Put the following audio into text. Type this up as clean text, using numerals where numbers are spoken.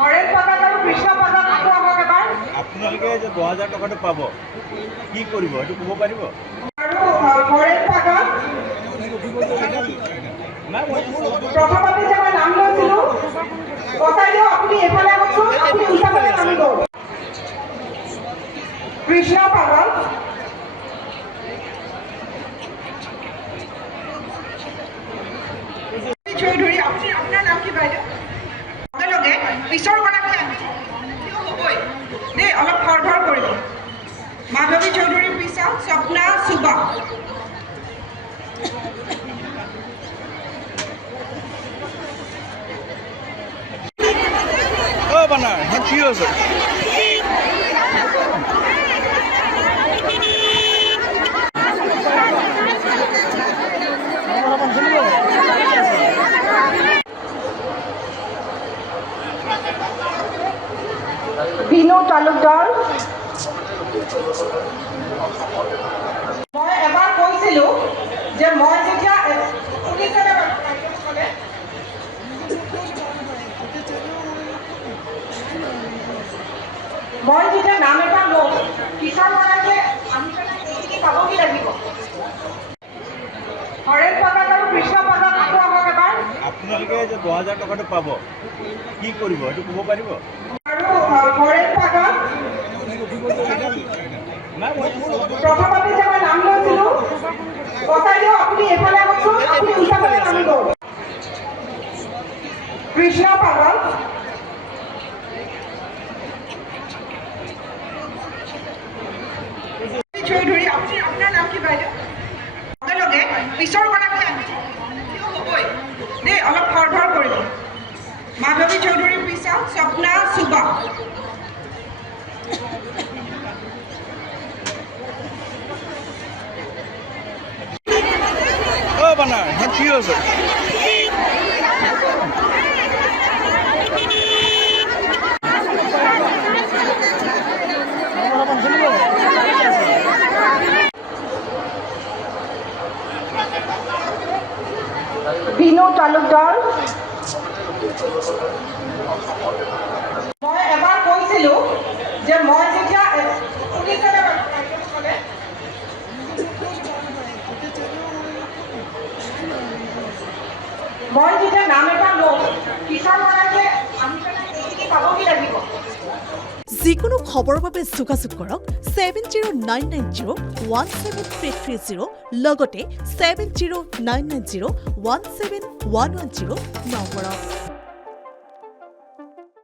হৰেণ পাগক আৰু কৃষ্ণ পাগক আকৌ আহক এবাৰ। আপোনালোকে যে 2000 টকাটো পাব কি কৰিব এইটো ক'ব পাৰিব? আৰু হৰেণ পাগক প্ৰথমতে যে মই নাম লৈছিলোঁ কটাই দিওঁ, আপুনি এফালে আহকচোন, আপুনি উল্টাফালে নামিব। কৃষ্ণ পাগক চৌধুৰী, আপুনি আপোনাৰ নাম কি বাইদেউ? লগে লগে পিছৰ গৰাকী হ'বই দেই, অলপ খৰধৰ কৰিব। মাধৱী চৌধুৰীৰ পিছত স্বপ্না চুবা। বানাৰ কি হৈছে? বিনু তালুকদাৰ। মই এবাৰ কৈছিলোঁ যে মই যেতিয়া শুনিছেনে বাৰু কাৰ্যকলে? মই যেতিয়া নাম এটা লওঁ পিছৰ গৰাকীয়ে আহি পেলাই এইখিনি পাবহি লাগিব। হৰেণ পাগক আৰু কৃষ্ণ পাগক আকৌ আহক এবাৰ। আপোনালোকে যে 2000 টকাটো পাব কি কৰিব এইটো ক'ব পাৰিব? আৰু হৰেণ পাগক প্ৰথমতে যে মই নাম লৈছিলোঁ কটাই দিওঁ, আপুনি এফালে আহকচোন, আপুনি উল্টাফালে নামিব। কৃষ্ণ পাগক চৌধুৰী, আপুনি আপোনাৰ নাম কি বাইদেউ? লগে লগে পিছৰ গৰাকী হ'বই দেই, অলপ খৰধৰ কৰিব। মাধৱী চৌধুৰীৰ পিছত স্বপ্না চুবা। বানাৰ কি হৈছে? বিনু তালুকদাৰ। মই এবাৰ কৈছিলোঁ যে মই যেতিয়া শুনিছেনে বাৰু কাৰ্যকলে? মই যেতিয়া নাম এটা লওঁ পিছৰ গৰাকীয়ে আহি পেলাই এইখিনি পাবহি লাগিব। যিকোনো খবৰৰ বাবে যোগাযোগ কৰক 7099017330 লগতে 7099017110 নম্বৰত।